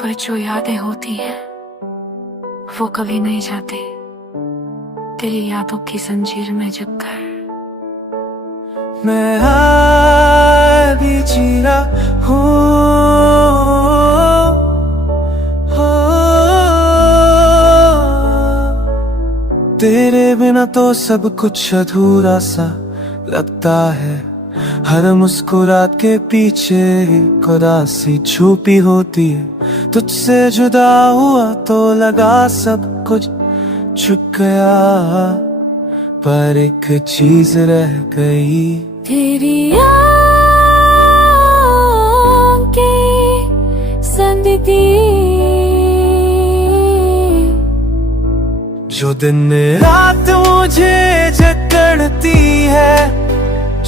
पर जो यादें होती हैं वो कभी नहीं जाती। तेरी यादों की जंजीर में जब कर मैं भी जी रहा हूँ। तेरे बिना तो सब कुछ अधूरा सा लगता है। हर मुस्कुराहट के पीछे उदासी छुपी होती है। तुझसे जुदा हुआ तो लगा सब कुछ छुप गया, पर एक चीज रह गई। तेरी आँखें संदीपी जो दिन रात मुझे जकड़ती है,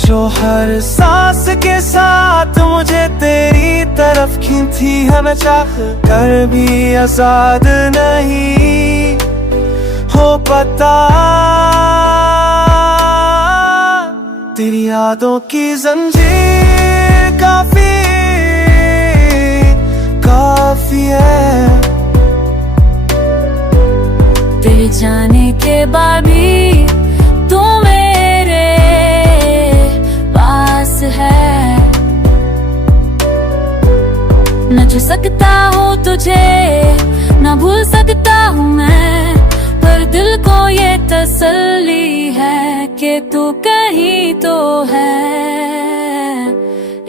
जो हर सांस के साथ मुझे तेरी तरफ खींचती है। मैं चाह कर भी आजाद नहीं हो पाता। तेरी यादों की जंजीर काफी है। तेरे जाने के बाद भी तू मेरे पास है। न छू सकता हूँ तुझे, न भूल सकता हूँ मैं, पर दिल को ये तसल्ली है कि तू कहीं तो है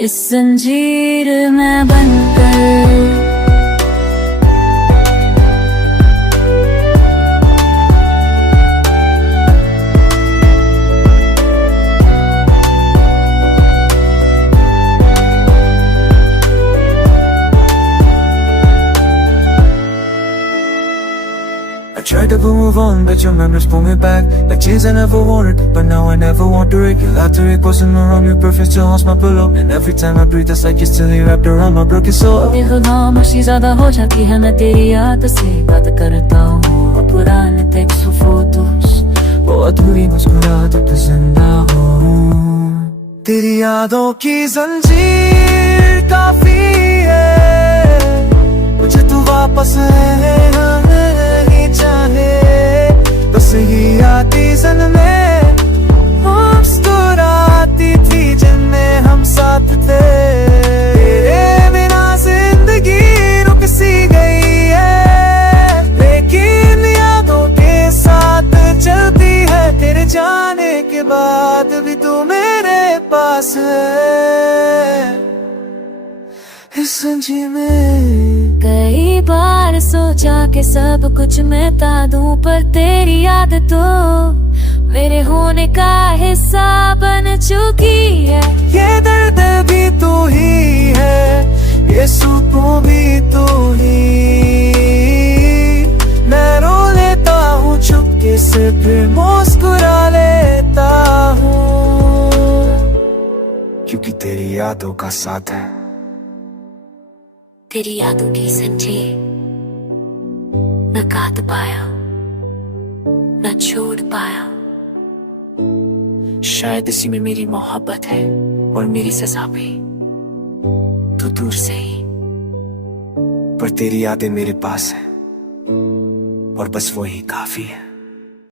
इस जंजीर में बनकर। I tried to move on, but your memories pull me back like chains I never wanted, but now I never want to break. Your laughter, it wasn't around me, perfect still haunts my pillow. And every time I breathe, it's like you're still wrapped around my broken soul. खामोशी ज्यादा हो जाती है, मैं तेरी याद से बात करता हूँ। और पुराने टेक्स्ट फोटोस वो अधूरी मुस्कुराहट पे जिंदा हूँ। तेरी यादों की जंजीर काफी है। मुझे तू वापस नहीं चाहे, बस ही आती सन में मुस्कुराती थी जिनमें हम साथ थे। तेरे बिना जिंदगी रुक सी गई है, लेकिन यादों के साथ चलती है। तेरे जाने के बाद भी तू मेरे पास है इस जंजीर में। कई बार सोचा कि सब कुछ मिटा दूं, पर तेरी याद तो मेरे होने का हिस्सा बन चुकी है। ये दर्द भी तू ही है, ये सुकून भी तू ही। मैं रो लेता हूँ चुपके से, फिर मुस्कुरा लेता हूँ, क्योंकि तेरी यादों का साथ है। तेरी यादों की जंजीर न काट पाया, न छोड़ पाया। शायद इसी में मेरी मोहब्बत है और मेरी सजा भी, तो दूर से ही। पर तेरी यादें मेरे पास है और बस वही काफी है।